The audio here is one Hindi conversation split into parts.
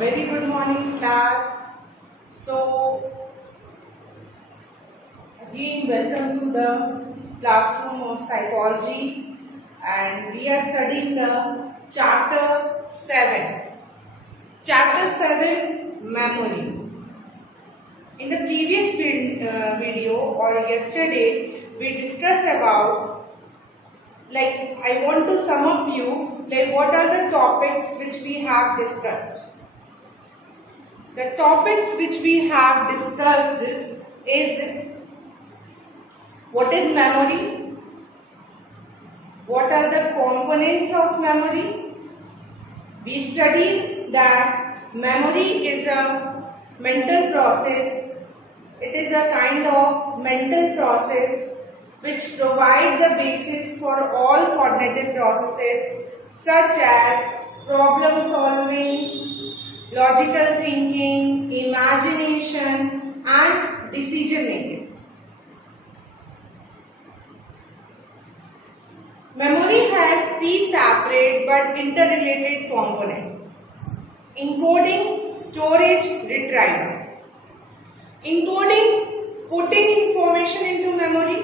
Very good morning, class. So, again, welcome to the classroom of psychology, and we are studying the chapter 7. Chapter 7, memory. In the previous video or yesterday, we discussed about, I want to sum up you, what are the topics which we have discussed. The topics which we have discussed is what is memory, what are the components of memory. We studied that memory is a mental process. It is a kind of mental process which provides the basis for all cognitive processes such as problem solving, logical thinking, imagination, and decision making. Memory has three separate but interrelated components: encoding, storage, retrieval. Encoding, putting information into memory;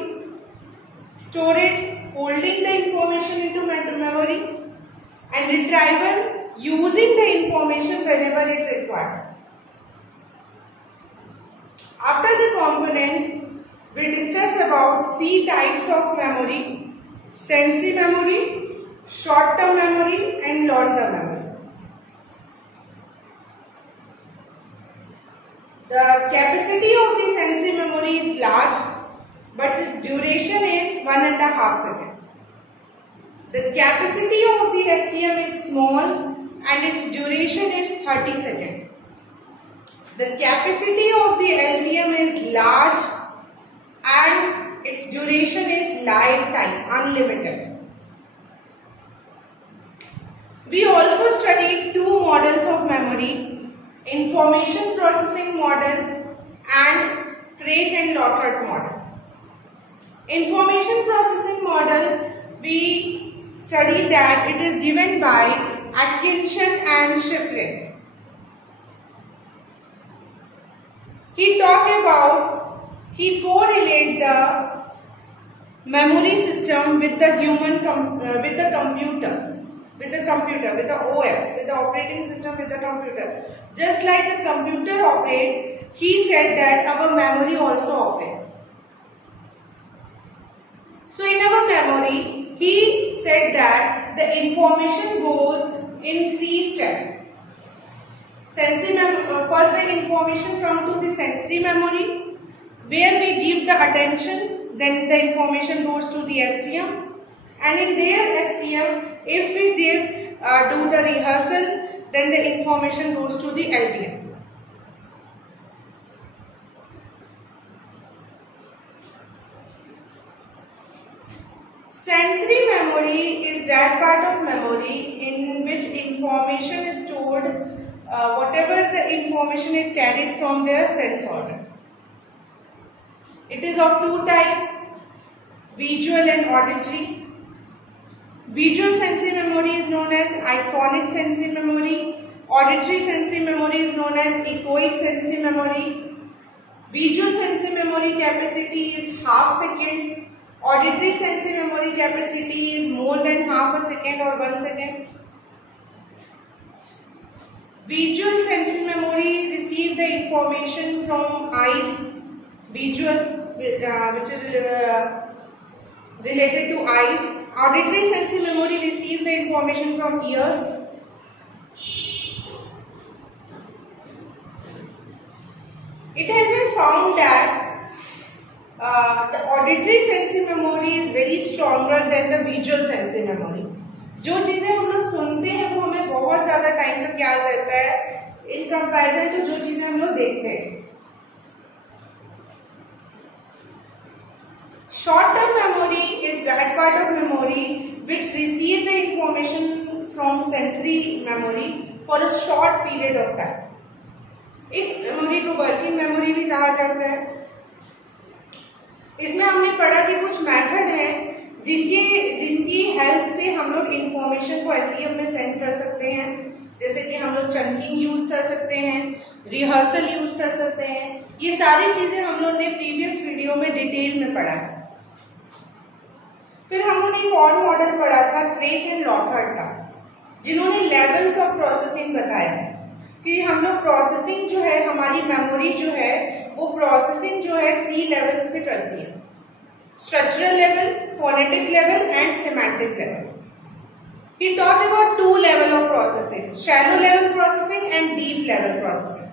storage, holding the information into memory; and retrieval, using the information whenever it required. After the components, we discuss about three types of memory: sensory memory, short-term memory, and long-term memory. The capacity of the sensory memory is large, but its duration is 1.5 seconds. The capacity of the STM is small and its duration is 30 seconds. The capacity of the LTM is large and its duration is lifetime, unlimited. We also studied two models of memory: information processing model and Craig and Lockert model. Information processing model, we studied that it is given by Atkinson and Shiffrin. He correlate the memory system with the with the OS, with the operating system, with the computer. Just like the computer operates, he said that our memory also operates. So in our memory, he said that the information goes in 3 steps. First, the information comes to the sensory memory, where we give the attention. Then the information goes to the STM, and in their STM, if we do the rehearsal, then the information goes to the LTM. Sensory memory is that part of memory in which information is stored, whatever the information is carried from their sense organ. It is of two types: visual and auditory. Visual sensory memory is known as iconic sensory memory. Auditory sensory memory is known as echoic sensory memory. Visual sensory memory capacity is half second. Auditory sensory memory capacity is more than half a second or 1 second. Visual sensory memory receives the information from eyes, visual, which is related to eyes. Auditory sensory memory receives the information from ears. It has been found that the auditory sensory memory is very stronger than the visual sensory memory. जो चीजें हम लोग सुनते हैं वो हमें बहुत ज्यादा टाइम तक याद रहता है in comparison to जो चीजें हम लोग देखते हैं. Short-term memory is that part of memory which receives the information from sensory memory for a short period of time. इस मेमोरी को वर्किंग मेमोरी भी कहा जाता है. इसमें हमने पढ़ा कि कुछ मेथड हैं जिनकी हेल्प से हम लोग इंफॉर्मेशन को एलटीएम में सेंड कर सकते हैं. जैसे कि हम लोग चंकिंग यूज कर सकते हैं, रिहर्सल यूज कर सकते हैं। ये सारी चीजें हम लोग ने प्रीवियस वीडियो में डिटेल में पढ़ा है। फिर हम लोग ने एक और मॉडल पढ़ा था क्रेग एंड लॉथर्ड का, जिन्होंने लेवल्स ऑफ प्रोसेसिंग बताया है कि हम लोग प्रोसेसिंग जो है, हमारी मेमोरी जो है वो प्रोसेसिंग जो है 3 लेवल्स पे चलती है, structural level, phonetic level and semantic level. He talked about 2 level of processing, shallow level processing and deep level processing.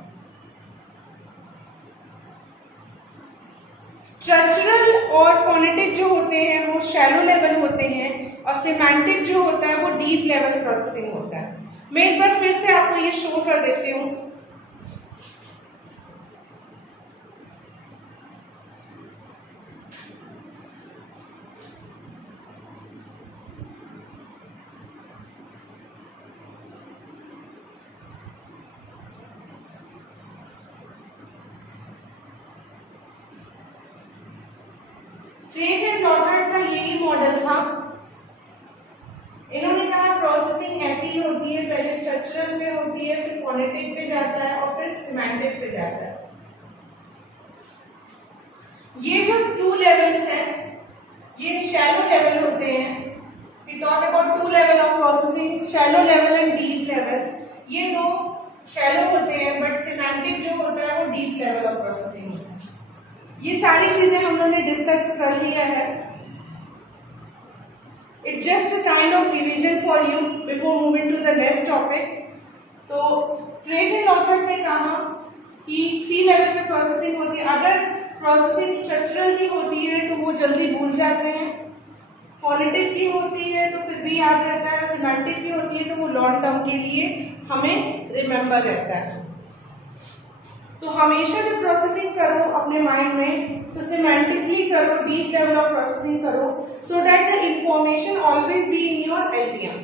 Structural और फोनेटिक जो होते हैं वो शैलो लेवल होते हैं और सिमेंटिक जो होता है वो डीप लेवल प्रोसेसिंग होता है। मैं एक बार फिर से आपको ये शो कर देती हूँ। क्रेग एंड लॉथर्ड का यही मॉडल था। इन्होंने कहा प्रोसेसिंग ऐसी ही होती है, पहले स्ट्रक्चरल पे होती है, फिर फोनेटिक पे जाता है और फिर सिमेंटिक पे जाता है। ये जो 2 लेवल्स हैं ये शैलो लेवल होते हैं। We talk about 2 level of processing, shallow level and deep level. ये 2 शैलो होते हैं बट सिमेंटिक जो होता है वो डीप लेवल ऑफ प्रोसेसिंग होता है। ये सारी चीजें हम लोगों ने डिस्कस कर लिया है। It's just a kind of revision for you before moving to the next topic. तो क्रेग एंड लॉथर्ड ने कहा कि 3 लेवल पे प्रोसेसिंग होती है। अगर प्रोसेसिंग स्ट्रक्चरल की होती है तो वो जल्दी भूल जाते हैं, फोनेटिक की होती है तो फिर भी याद रहता है, सिमेंटिक की होती है तो वो लॉन्ग टर्म के लिए हमें रिमेम्बर रहता है। तो हमेशा जब प्रोसेसिंग करो अपने माइंड में तो सिमेंटिकली करो, डीप लेवल ऑफ प्रोसेसिंग करो, so that the information always be in your LTM.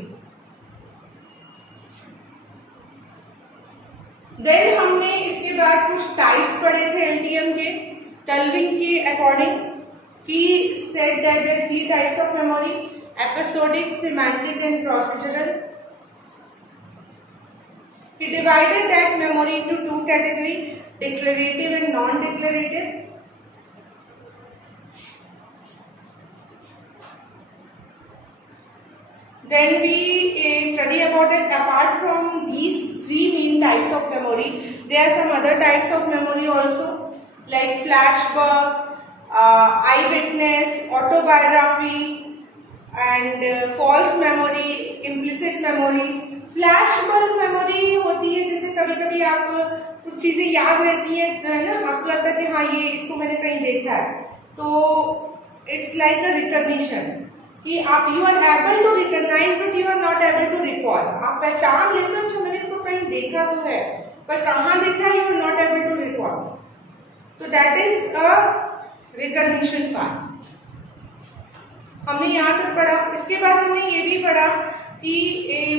Then हमने इसके बाद कुछ टाइप्स पढ़े थे एलटीएम के। टल्विंग के according he said that there are 3 types of memory: episodic, semantic and procedural. He divided that memory into 2 categories: declarative and non-declarative. Then we study about it. Apart from these 3 main types of memory, there are some other types of memory also, like flashback, eyewitness, autobiography, and false memory, implicit memory. Flashbulb memory होती है, जैसे कभी कभी आप कुछ चीजें याद रहती है ना, आपको लगता है कि हाँ ये इसको मैंने कहीं देखा है, तो इट्स लाइक अ रिकॉग्निशन कि आप you are able to recognise but you are not able to recall. आप पहचान लेते हो, अच्छा मैंने इसको कहीं देखा तो है, पर कहाँ देखा है, you are not able to recall. तो that is a recognition part, हमने यहाँ तक पढ़ा। इसके बाद हमने ये भी पढ़ा कि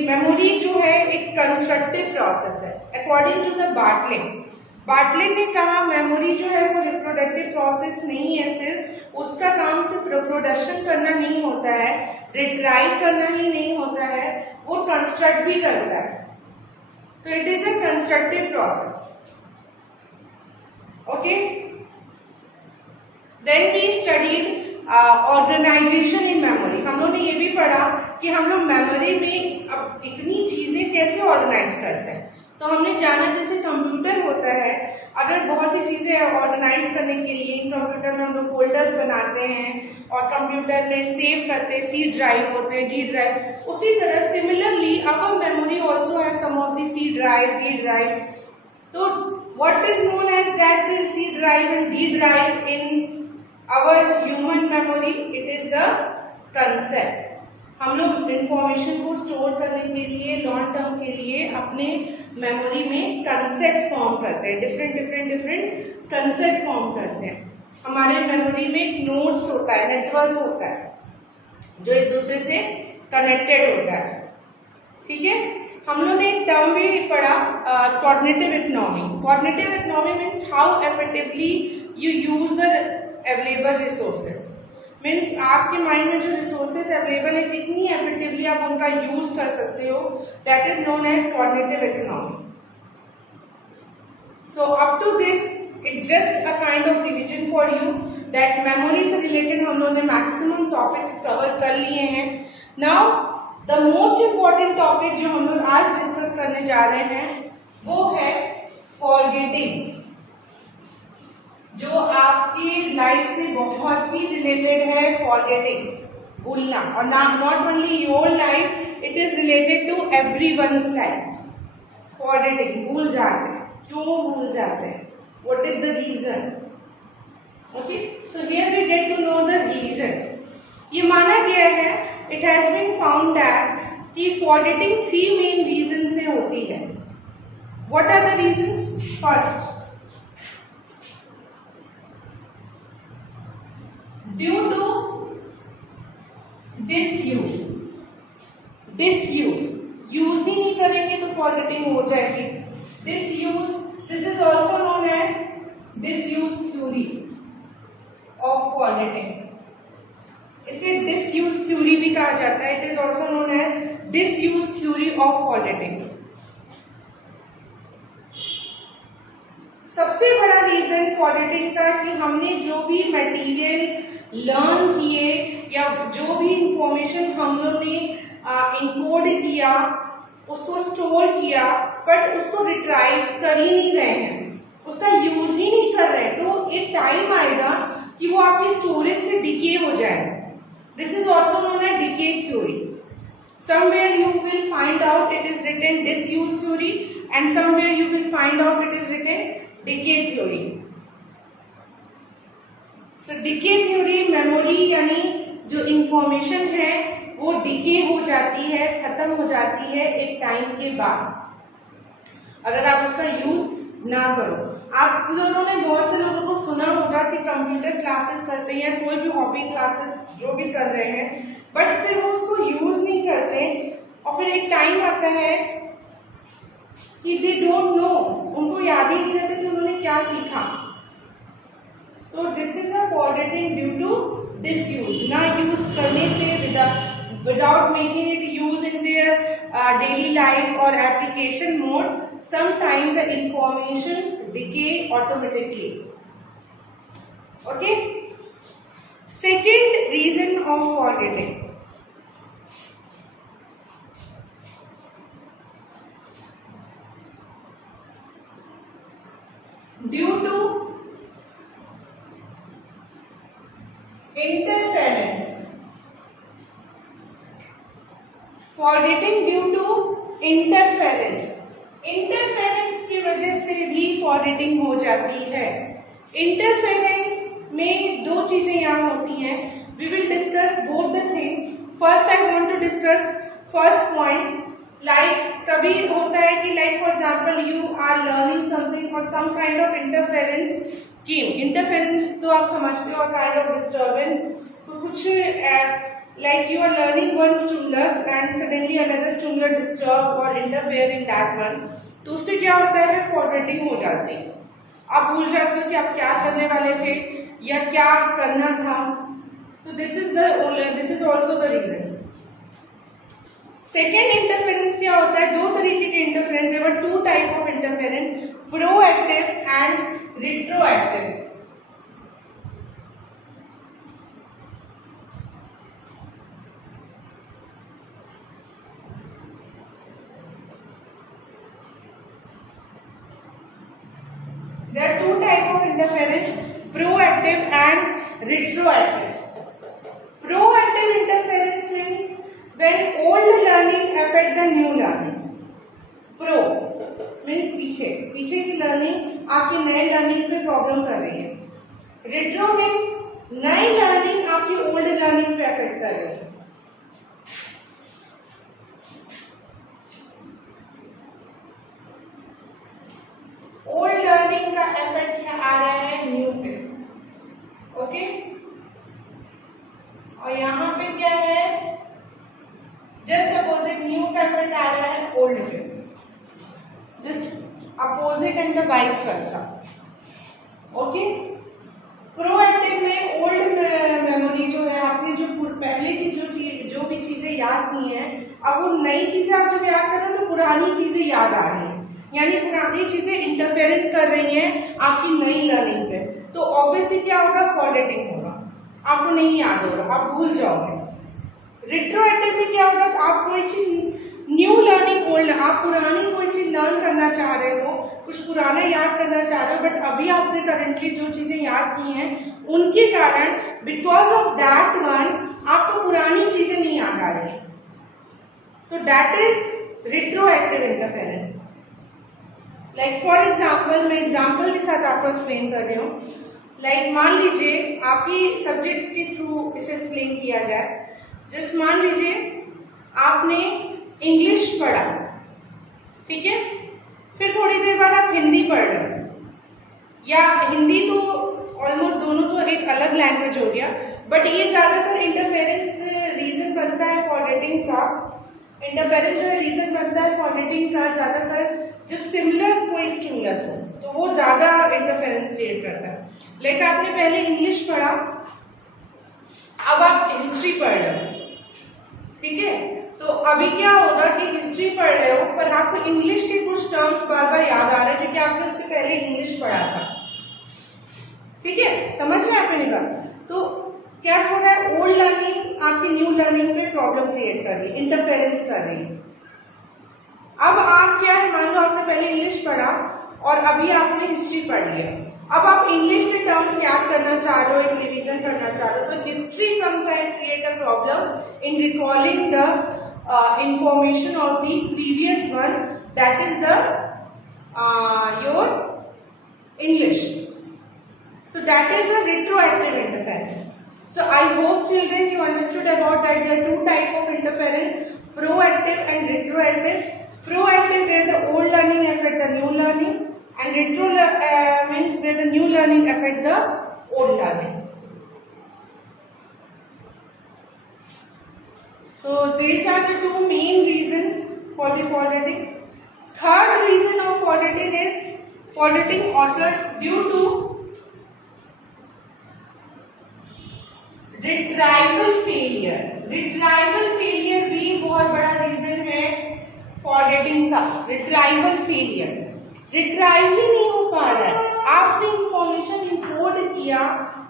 मेमोरी जो है एक कंस्ट्रक्टिव प्रोसेस है अकॉर्डिंग टू द बार्टले ने कहा मेमोरी जो है वो रिप्रोडक्टिव प्रोसेस नहीं है, सिर्फ उसका काम सिर्फ रिप्रोडक्शन करना नहीं होता है, रिट्राइव करना ही नहीं होता है, वो कंस्ट्रक्ट भी करता है। तो it is a constructive process. Okay, then we studied organisation in memory. हम लोग ने ये भी पढ़ा कि हम लोग मेमोरी में अब इतनी चीजें कैसे ऑर्गेनाइज करते हैं। तो हमने जाना जैसे कंप्यूटर होता है, अगर बहुत सी चीजें ऑर्गेनाइज करने के लिए कंप्यूटर में हम लोग फोल्डर्स बनाते हैं और कंप्यूटर में सेव करते हैं, सी ड्राइव होते हैं, डी ड्राइव, उसी तरह similarly our memory also has some of the C drive, D drive. तो what is known as that C drive and D drive in our human memory? It is the concept. हम लोग इंफॉर्मेशन को स्टोर करने के लिए लॉन्ग टर्म के लिए अपने मेमोरी में कंसेप्ट फॉर्म करते हैं, डिफरेंट कंसेप्ट फॉर्म करते हैं। हमारे मेमोरी में एक नोड्स होता है, नेटवर्क होता है जो एक दूसरे से कनेक्टेड होता है। ठीक है, हम लोग ने एक टर्म भी पढ़ा cognitive economy. Cognitive economy means how effectively you use the available resources. Means आपके माइंड में जो रिसोर्सेज अवेलेबल है कितनी एफेक्टिवली आप उनका यूज कर सकते हो, that is known as cognitive economy. So up to this, it's just a kind of revision for you that memory से related हम लोगों ने maximum topics cover कर लिए हैं. Now the most important topic जो हम लोग आज discuss करने जा रहे हैं वो है forgetting, जो आपकी लाइफ से बहुत ही रिलेटेड है. forgetting, भूलना, और not only your life, it is related to everyone's life. forgetting, भूल जाते हैं. क्यों भूल जाते हैं? What is the reason? Okay, so here we get to know the reason. ये माना गया है, it has been found that कि forgetting 3 main reasons से होती है. What are the reasons? First, due to disuse. disuse, use ही नहीं करेंगे तो forgetting हो जाएगी. disuse, this is also known as disuse theory of forgetting. इसे disuse theory भी कहा जाता है. It is also known as disuse theory of forgetting. सबसे बड़ा रीजन forgetting का कि हमने जो भी मटेरियल लर्न किए या जो भी इंफॉर्मेशन हम लोग ने इनकोड किया, उसको स्टोर किया, बट उसको रिट्राइव कर ही नहीं रहे हैं, उसका यूज ही नहीं कर रहे, तो एक टाइम आएगा कि वो आपकी स्टोरेज से डिके हो जाए. This is also known as decay theory. Somewhere you will find out it is written disuse theory and somewhere you will find out it is written decay theory. So decay theory, memory यानी जो इंफॉर्मेशन है वो डिके हो जाती है, खत्म हो जाती है एक टाइम के बाद, अगर आप उसका यूज ना करो. आप लोगों ने बहुत से लोगों को सुना होगा कि कंप्यूटर क्लासेस करते हैं, कोई भी हॉबी क्लासेस जो भी कर रहे हैं, बट फिर वो उसको यूज नहीं करते और फिर एक टाइम आता है कि दे डोंट नो, उनको याद ही नहीं रहता कि उन्होंने क्या सीखा. So this is a forgetting due to disuse. ना यूज करने से, without making it use in their daily life or application mode, sometimes the informations decay automatically. Okay, second reason of forgetting, due to interference. forgetting due to interference. Interference की वजह से भी forgetting हो जाती है. इंटरफेरेंस में दो चीजें यहाँ होती हैं. We will discuss both the things. First I want to discuss first point. Like कभी होता है कि like for example you are learning something or some kind of interference came. Interference तो आप समझते हो, kind of disturbance. तो कुछ like you are learning one stimulus and suddenly another stimulus disturb or interfere in that one, तो उससे क्या होता है, forgetting हो जाती है. आप भूल जाते हो कि आप क्या करने वाले थे या क्या करना था. तो this is also the reason. Second interference क्या होता है, दो तरीके के interference. There were 2 type of interference, proactive and retroactive. There are 2 type of interference, proactive and retroactive. Proactive interference means when old learning affect the new learning. Pro means पीछे की लर्निंग आपके नए लर्निंग पे प्रॉब्लम कर रही है. रेट्रो मीन्स नई लर्निंग आपकी ओल्ड लर्निंग पे अफेक्ट कर रही है. ओल्ड लर्निंग का इफेक्ट आ रहा है न्यू पे. ओके, और यहाँ पे क्या है, जस्ट अपोजिट, न्यू का इफेक्ट आ रहा है ओल्ड पे. Just opposite and the vice versa. Okay, proactive में ओल्ड मेमोरी जो है आपने जो पहले की जो भी चीजें याद की हैं, अब वो नई चीजें आप जब याद कर रहे हो तो पुरानी चीजें याद आ रही हैं, यानी पुरानी चीजें इंटरफेरेंस कर रही हैं आपकी नई लर्निंग पे। तो ऑब्वियसली क्या होगा, फॉरगेटिंग होगा, आपको नहीं याद होगा, आप भूल जाओगे। रिट्रोएक्टिव में क्या होगा, आप कोई चीज न्यू लर्निंग ओल्ड, आप पुरानी कोई चीज लर्न करना चाह रहे हो, कुछ पुराना याद करना चाह रहे हो, बट अभी आपने करेंटली जो चीजें याद की हैं उनके कारण बिकॉज ऑफ दैट वन आपको पुरानी चीजें नहीं याद आ रही। So that is retroactive interference. Like for example, मैं एग्जाम्पल के साथ आपको एक्सप्लेन कर रही हूँ। लाइक मान लीजिए आपकी सब्जेक्ट्स के थ्रू इसे एक्सप्लेन किया जाए। जैसे मान लीजिए आपने इंग्लिश पढ़ा, ठीक है, फिर थोड़ी देर बाद आप हिंदी पढ़ रहे हो, या हिंदी तो ऑलमोस्ट दोनों तो एक अलग लैंग्वेज हो गया, बट ये ज्यादातर इंटरफेरेंस रीजन बनता है फॉरगेटिंग का। इंटरफेरेंस जो है रीजन बनता है फॉरगेटिंग का ज्यादातर जब सिमिलर कोई स्टिमुलस हो, तो वो ज्यादा इंटरफेरेंस क्रिएट करता है। लाइक आपने पहले इंग्लिश पढ़ा, अब आप हिस्ट्री पढ़ रहे हो, ठीक है, तो अभी क्या होगा कि हिस्ट्री पढ़ रहे हो पर आपको इंग्लिश के कुछ टर्म्स बार बार याद आ रहे हैं क्योंकि आपने उससे पहले इंग्लिश पढ़ा था, ठीक है, समझ रहे हैं आप मेरी बात। तो क्या हो रहा है, ओल्ड लर्निंग आपकी न्यू लर्निंग पे प्रॉब्लम क्रिएट कर रही है, इंटरफेरेंस कर रही है। अब आप क्या है, मान लो आपने पहले इंग्लिश पढ़ा और अभी आपने हिस्ट्री पढ़ लिया, अब आप इंग्लिश के टर्म्स याद करना चाह रहे हो, एक रिवीजन करना चाह रहे हो, तो history sometime create a problem in recalling the information of the previous one, that is the your English. So that is the retroactive interference. So I hope children you understood about that there are two type of interference, proactive and retroactive. Proactive where the old learning affect the new learning, and retro means where the new learning affect the old learning. So these are the two main reasons for the forgetting. Third reason of forgetting is forgetting occurred due to retrieval failure. Retrieval failure भी बहुत बड़ा रीजन है फॉरगेटिंग का. रिट्राइवल फेलियर, रिट्राइव ही नहीं हो पा रहा है, आपने इंफॉर्मेशन इम्पोर्ट किया,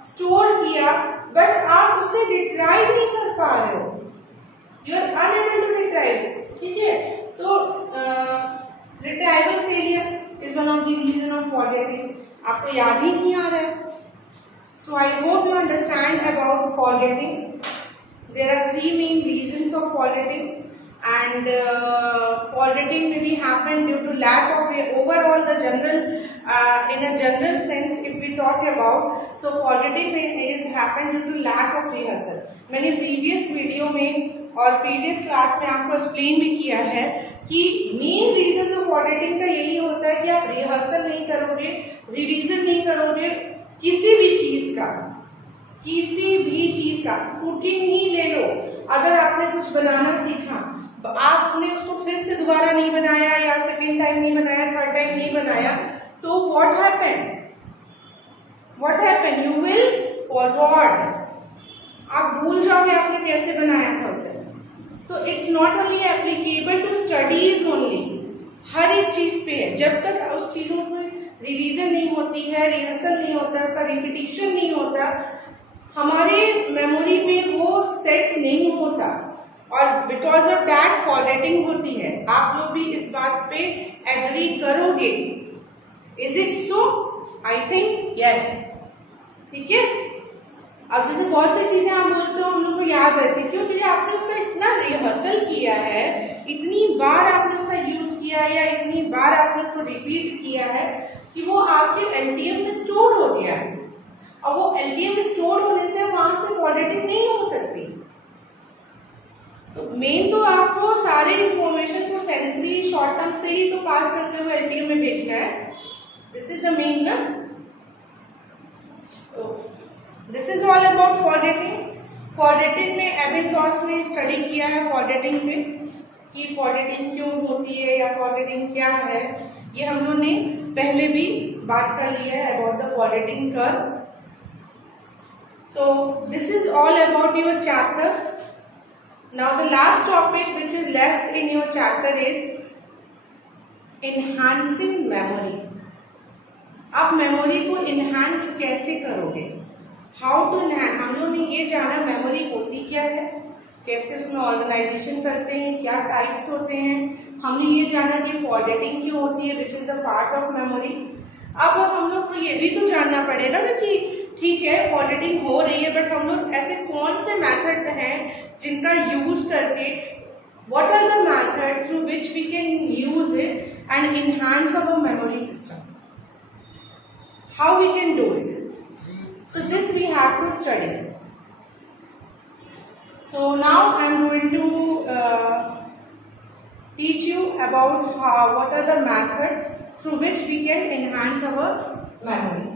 स्टोर किया, बट आप उसे रिट्राइव नहीं कर पा रहे हो, you are unable to retrieve, ठीक है. तो retrieval failure is one of the reason of forgetting. आपको याद ही नहीं आ रहा है. So I hope you understand about forgetting. There are three main reasons of forgetting, and forgetting may be happen due to lack of overall the general in a general sense if we talk about. So forgetting is happen due to lack of rehearsal. मैंने previous video में और previous class में आपको explain भी किया है कि मेन रीजन तो forgetting का यही होता है कि आप रिहर्सल नहीं करोगे, रिवीजन नहीं करोगे किसी भी चीज का. कुकिंग ही ले लो, अगर आपने कुछ बनाना सीखा, आपने उसको फिर से दोबारा नहीं बनाया या सेकेंड टाइम नहीं बनाया, थर्ड टाइम नहीं बनाया, तो what happen, you will forgot, आप भूल जाओगे आपने कैसे बनाया था उसे. तो it's not only applicable to studies only, हर एक चीज पे है. जब तक उस चीजों को रिवीजन नहीं होती है, रिहर्सल नहीं होता, उसका रिपीटिशन नहीं होता, हमारे मेमोरी में वो सेट नहीं होता, और बिकॉज ऑफ दैट फॉरगेटिंग होती है. आप लोग भी इस बात पे एग्री करोगे. Is it so? I think yes, ठीक है. अब जैसे बहुत सी चीजें आप बोलते हो हम लोग को याद रहती है, क्योंकि आपने उसका इतना रिहर्सल किया है, इतनी बार आपने उसका यूज किया या इतनी बार आपने उसको रिपीट किया है कि वो आपके एलटीएम में स्टोर हो गया है. और वो एलटीएम में स्टोर होने से वहां से फॉरगेटिंग नहीं हो सकती. तो मेन तो आपको सारे इंफॉर्मेशन को सेंसरी शॉर्ट टर्म से ही तो पास करते हुए एलटीएम में भेजना है. दिस इज द मेन ना. This is all about forgetting. Forgetting में एबिन रॉस ने स्टडी किया है फॉरगेटिंग पे कि फॉरगेटिंग क्यों होती है या फॉरगेटिंग क्या है. ये हम लोग ने पहले भी बात कर ली है about the forgetting curve. So this is all about your chapter. Now the last topic which is left in your chapter is enhancing memory. आप मेमोरी को इनहांस कैसे करोगे? How to enhance? हम लोग ने ये जाना मेमोरी होती क्या है, कैसे उसमें ऑर्गेनाइजेशन करते हैं, क्या टाइप्स होते हैं। हमने ये जाना कि फॉर्मेटिंग क्यों होती है, which is a part of memory. अब हम लोग को ये भी तो जानना पड़ेगा ना कि ठीक है फॉर्मेटिंग हो रही है, बट हम लोग ऐसे कौन से मेथड हैं जिनका यूज करके, what are the method through which we can use it and enhance our memory system, how we can do it. So this we have to study. So now I am going to teach you about what are the methods through which we can enhance our memory.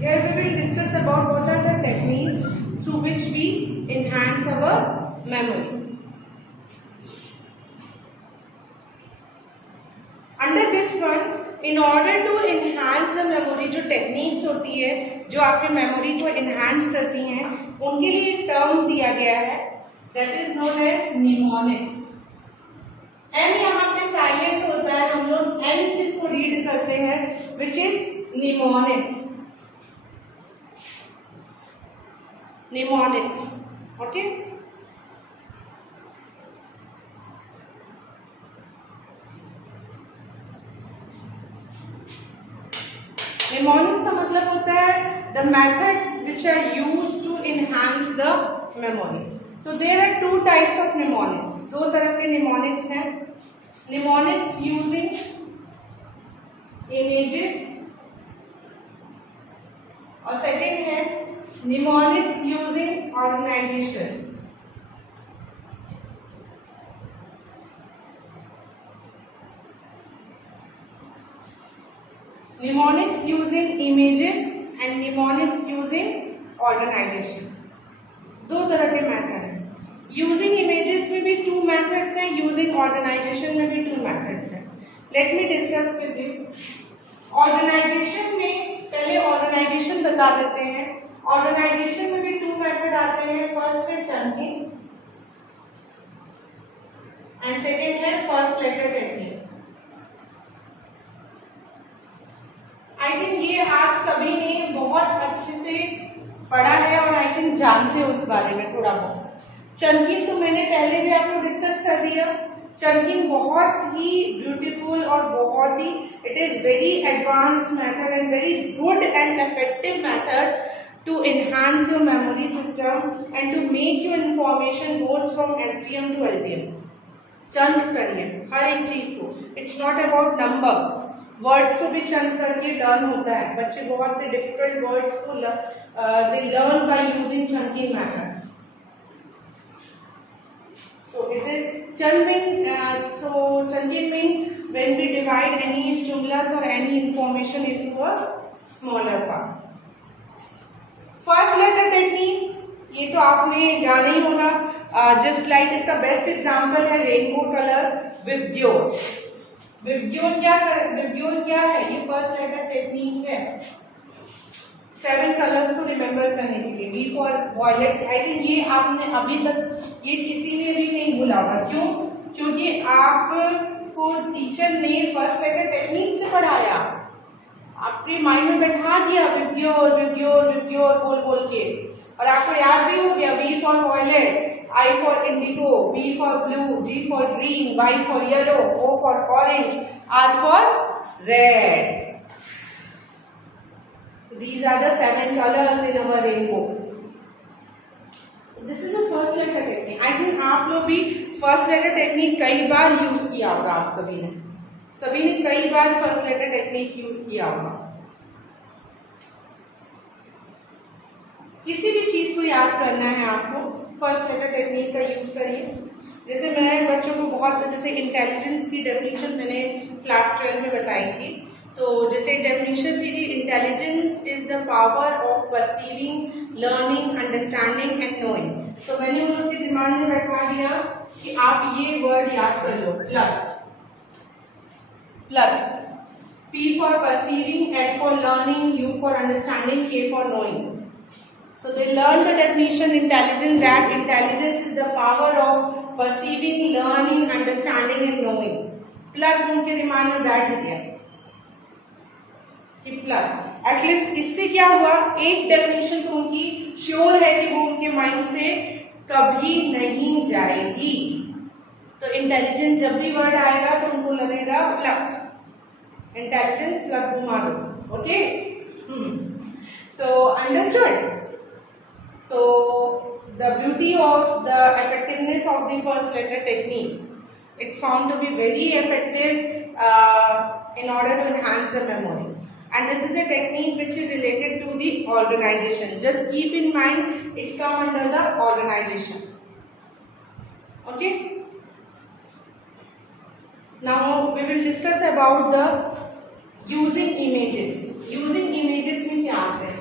Here we will discuss about what are the techniques through which we enhance our memory. Under this one, in order to enhance the memory, जो techniques होती है जो आपके memory को enhance करती हैं, उनके लिए term दिया गया है, that is known as mnemonics. M यहाँ पे silent होता है, हम लोग N से इसको read करते हैं, which is mnemonics. Mnemonics, okay? Mnemonics का मतलब होता है the methods which are used to enhance the memory. So there are two types of mnemonics. दो तरह के mnemonics हैं. Mnemonics using images और second है mnemonics using organization. Mnemonics using images and mnemonics using organization. दो तरह के मेथड हैं. Using images में भी two methods हैं, using organization में भी two methods हैं. Let me discuss with you. Organization में पहले organization बता देते हैं. ऑर्गेनाइजेशन में भी टू मेथड आते हैं. फर्स्ट है चंकिंग एंड सेकेंड है first letter technique. I think ये आप सभी ने बहुत अच्छे से पढ़ा है और आई थिंक जानते हो उस बारे में थोड़ा बहुत. चंकिंग तो मैंने पहले भी आपको डिस्कस कर दिया. चंकिंग बहुत ही ब्यूटीफुल और बहुत ही it is very advance method and very good and effective method to enhance your memory system and to make your information goes from STM to LTM. Chunk करिए हर एक चीज को. It's not about number. Words को भी चंक करके लर्न होता है. बच्चे बहुत से डिफिकल्ट वर्ड्स को they learn by using chunking method. So it is chunking. So chunking means when we divide any stimulus or any information into a smaller part. First letter technique ये तो आपने जाना ही होगा. जस्ट लाइक इसका बेस्ट एग्जांपल है रेनबो कलर विब्ग्योर. विब्ग्योर क्या है? ये फर्स्ट लेटर टेक्निक है 7 कलर्स को रिमेम्बर करने के लिए. V for violet. I think ये आपने अभी तक ये किसी ने भी नहीं भूला होगा. क्यों? क्योंकि आपको टीचर ने फर्स्ट लेटर टेक्निक से पढ़ाया. आपके माइंड में बैठा दिया विब्ग्योर विब्ग्योर विब्ग्योर बोल बोल के, और आपको याद भी हो गया. V for violet, I for indigo, B for blue, G for green, Y for yellow, O for orange, R for red. These are the 7 colors in our rainbow. This is the first letter technique. I think आप लोग भी फर्स्ट लेटर टेक्निक कई बार यूज किया होगा आप सभी ने. सभी ने कई बार फर्स्ट लेटर टेक्निक यूज किया होगा। किसी भी चीज को याद करना है आपको, फर्स्ट लेटर टेक्निक का यूज करिए। जैसे मैं बच्चों को बहुत, जैसे इंटेलिजेंस की डेफिनेशन मैंने क्लास 12 में बताई थी, तो जैसे डेफिनेशन थी, intelligence is the power of perceiving, learning, understanding and knowing. तो मैंने उन लोग के दिमाग में बैठा दिया कि आप ये वर्ड याद कर लो, plug, P for perceiving, L for learning, U for understanding, K for knowing. So they learn the definition intelligence, that intelligence is the power of perceiving, learning, understanding and knowing. Plug उनके दिमाग में बैठ गया कि प्लग, एटलीस्ट इससे क्या हुआ, एक डेफिनेशन तो उनकी श्योर है कि वो उनके माइंड से कभी नहीं जाएगी। तो इंटेलिजेंस जब भी वर्ड आएगा तो उनको लगेगा प्लग, इंटेलिजेंस प्लग घुमा दो। Okay, so understood. So the beauty of the effectiveness of the first letter technique, it found to be very effective in order to enhance the memory, and this is a technique which is related to the organization. Just keep in mind it come under the organization. Okay, now we will discuss about the using images. Using images में क्या आता है?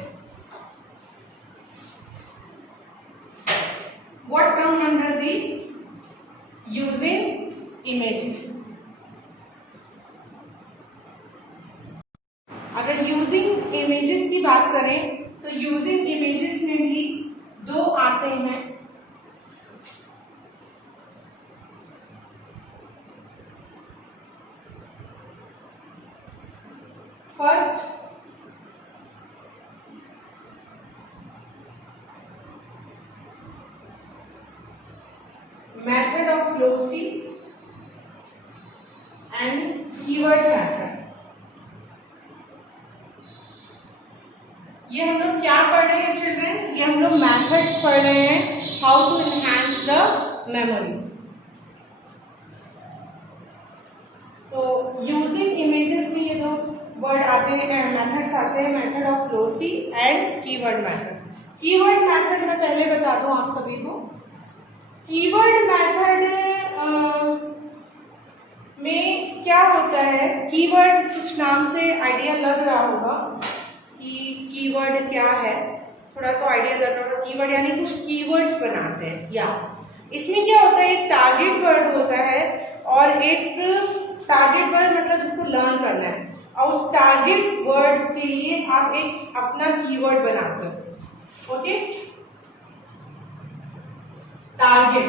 What comes under the using images? अगर using images की बात करें तो using images में भी दो आते हैं। First, method of glossy and keyword method। ये हम लोग क्या पढ़ रहे हैं चिल्ड्रन? ये हम लोग मेथड्स पढ़ रहे हैं, how to enhance the memory. तो यूजिंग इमेजेस में ये दो वर्ड आते हैं, मेथड्स आते हैं, method of loci and keyword method. Keyword method मैं पहले बता दूं आप सभी को। कीवर्ड मेथड में क्या होता है, कीवर्ड कुछ नाम से आइडिया लग रहा होगा कि कीवर्ड क्या है, थोड़ा तो आइडिया लग रहा होगा। कीवर्ड यानी कुछ कीवर्ड्स बनाते हैं, या इसमें क्या होता है, एक टारगेट वर्ड होता है और एक टारगेट वर्ड मतलब जिसको लर्न करना है, और उस टारगेट वर्ड के लिए आप एक अपना कीवर्ड बनाते हो। ओके, टारगेट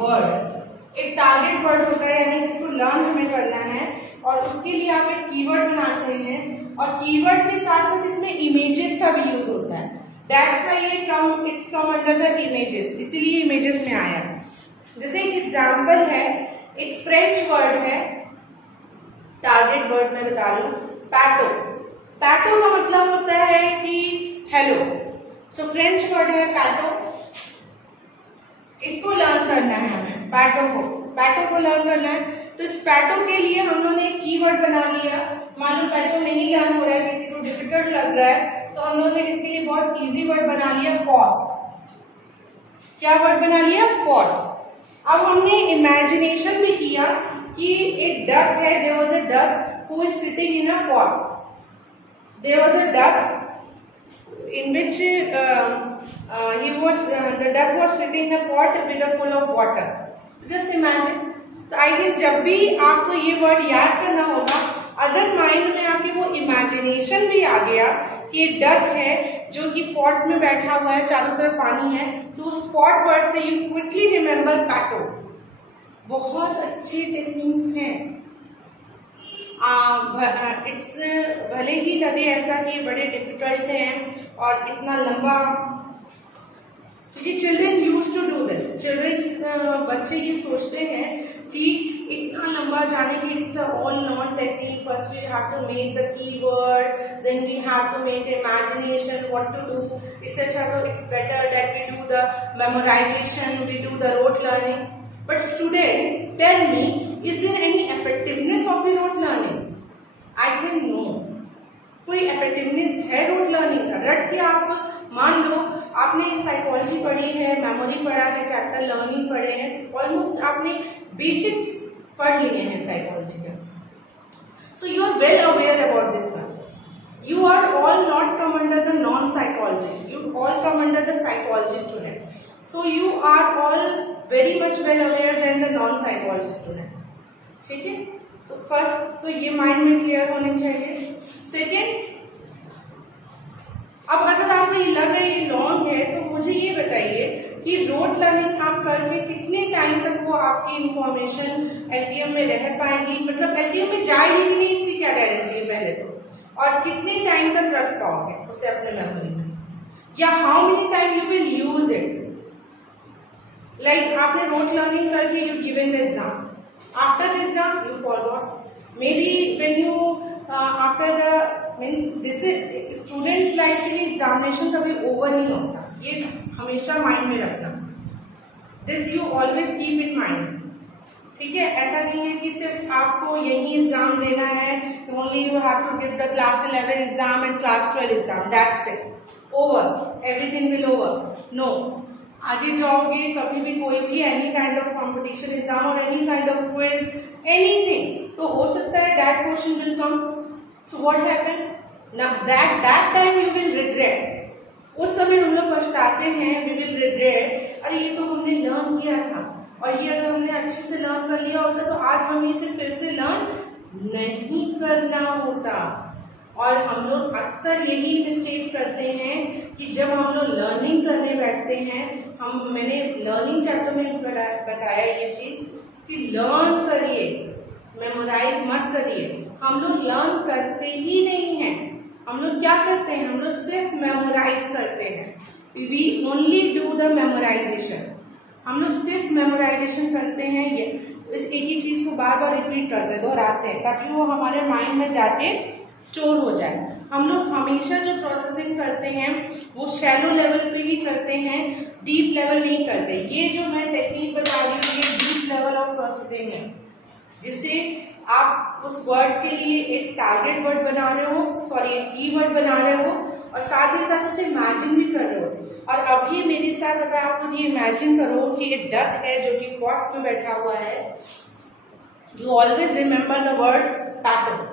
वर्ड एक टारगेट वर्ड होता है, यानी जिसको लर्न हमें करना है और उसके लिए आप एक कीवर्ड बनाते हैं, और कीवर्ड के साथ साथ इसमें इमेजेस का भी यूज होता है। दैट्स व्हाई ये term it's come under the images, इसीलिए इमेजेस में आया। जैसे एक एग्जांपल है, एक फ्रेंच वर्ड है, टारगेट वर्ड में बता दूं, पैटो। पैटो का मतलब होता है कि हेलो। सो फ्रेंच वर्ड है पैटो, इसको लर्न करना है हमें, पैटो को लर्न करना है। तो इस पैटो के लिए हम लोगों ने एक कीवर्ड बना लिया। मान लो पैटो नहीं लर्न हो रहा है, किसी को डिफिकल्ट लग रहा है, तो हम लोगों ने इसके लिए बहुत इजी वर्ड बना लिया, पॉट। क्या वर्ड बना लिया? पॉट। अब हमने इमेजिनेशन भी किया कि एक डक है, there was a duck who is sitting in a pot. There was a duck in which the duck was sitting in a pot with a full of water. Just imagine. तो आई थिंक जब भी आपको ये वर्ड याद करना होगा, अगर माइंड में आपकी वो इमेजिनेशन भी आ गया कि एक डक है जो कि पॉट में बैठा हुआ है, चारों तरफ पानी है, तो उस पॉट वर्ड से यू क्विकली रिमेम्बर पैटो। बहुत अच्छी टेक्निक्स हैं। इट्स भले ही लगे ऐसा कि बड़े डिफिकल्ट हैं और इतना लंबा, क्योंकि children use to do this. Children बच्चे ये सोचते हैं कि इतना लंबा जाने के it's all non technique. First we have to make the keyword, then we have to make imagination what to do. इससे अच्छा तो it's better that we do the memorisation, we do the rote learning. But student tell me, is there any effectiveness of the rote learning? I think no. कोई इफेक्टिवनेस है रोट लर्निंग का? रट के आप मान लो आपने साइकोलॉजी पढ़ी है, मेमोरी पढ़ा है, चैप्टर लर्निंग पढ़े हैं, ऑलमोस्ट आपने बेसिक्स पढ़ लिए हैं साइकोलॉजी के, so you are well aware about this one. You are all not come under the non-psychology. You all come under the psychology student. So you are all very much well aware than the non-psychology student. ठीक है? तो फर्स्ट तो ये माइंड में क्लियर होने चाहिए. सेकेंड, अब अगर आपको ये लग रहा है ये लॉन्ग है तो मुझे ये बताइए कि रोट लर्निंग आप करके कितने टाइम तक वो आपकी इंफॉर्मेशन एलडीएम में रह पाएंगी, मतलब एलडीएम में जाएगी कि नहीं इसकी क्या गारंटी है पहले तो, और कितने टाइम तक रख पाओगे उसे अपने मेमोरी में, या how many time you will use it. Like आपने रोट लर्निंग करके you given the exam, after the exam you forgot, may be when you after the means this students life के लिए एग्जामिनेशन कभी ओवर नहीं होता, ये हमेशा माइंड में रखना. This you always keep in mind. ठीक है, ऐसा नहीं है कि सिर्फ आपको यही एग्जाम देना है, only you have to give the class 11 exam and class 12 exam, that's it, over, everything will over. No, आगे जाओगे कभी भी कोई भी any kind of competition exam और any kind of quiz, anything, तो हो सकता है that question will come. So what happen now, that time you will regret. उस समय हम लोग पछताते हैं, वी विल रिग्रेट, अरे ये तो हमने लर्न किया था, और ये अगर हमने अच्छे से लर्न कर लिया होता तो आज हमें इसे फिर से लर्न नहीं करना होता. और हम लोग अक्सर यही मिस्टेक करते हैं कि जब हम लोग लर्निंग करने बैठते हैं, मैंने लर्निंग चैप्टर में बताया ये चीज कि लर्न करिए, मेमोराइज मत करिए. हम लोग लर्न करते ही नहीं हैं. हम लोग क्या करते हैं, हम लोग सिर्फ मेमोराइज करते हैं. We only do the memorisation. हम लोग सिर्फ मेमोराइजेशन करते हैं, ये एक ही चीज को बार बार रिपीट करते हैं, दोहराते हैं, ताकि वो हमारे माइंड में जाके स्टोर हो जाए. हम लोग हमेशा जो प्रोसेसिंग करते हैं वो शैलो लेवल पे ही करते हैं, डीप लेवल नहीं करते. ये जो मैं टेक्निक बता रही हूँ ये डीप लेवल ऑफ प्रोसेसिंग है, जिससे आप उस वर्ड के लिए एक टारगेट वर्ड बना रहे हो, सॉरी एक कीवर्ड बना रहे हो, और साथ ही साथ उसे इमेजिन भी कर रहे हो. और अभी मेरे साथ अगर आप लोग ये इमेजिन करो कि एक डक है जो कि पॉट में बैठा हुआ है, you always remember the word pattern,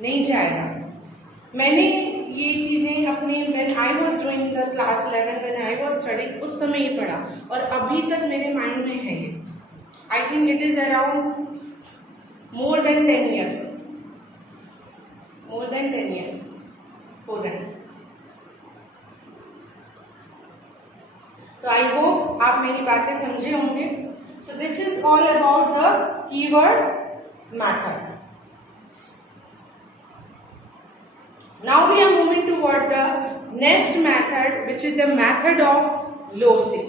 नहीं जाएगा. मैंने ये चीजें अपने when I was doing the class 11 when I was studying उस समय ही पढ़ा, और अभी तक मेरे माइंड में है ये. I think it is around more than 10 years, more than 10 years हो गए. तो आई होप आप मेरी बातें समझे होंगे. So this is all about the keyword method. Now we are moving toward the next method which is the method of loci.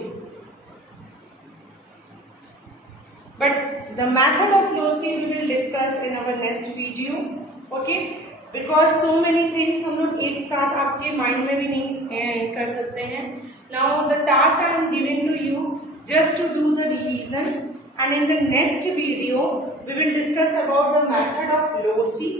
But the method of loci we will discuss in our next video, okay? Because so many things हम लोग एक साथ आपके माइंड में भी नहीं कर सकते हैं. Now the task I am giving to you just to do the revision, and in the next video we will discuss about the method of loci.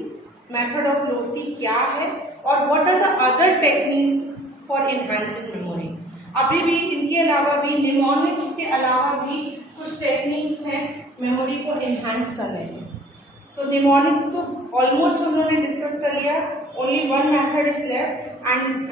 Method of loci क्या है और what are the other techniques for enhancing memory. अभी भी इनके अलावा भी निमोनिक्स के अलावा भी कुछ टेक्निक्स हैं मेमोरी को एनहांस करने में. तो निमोनिक्स तो ऑलमोस्ट हम लोगों ने डिस्कस कर लिया, only one method is left, and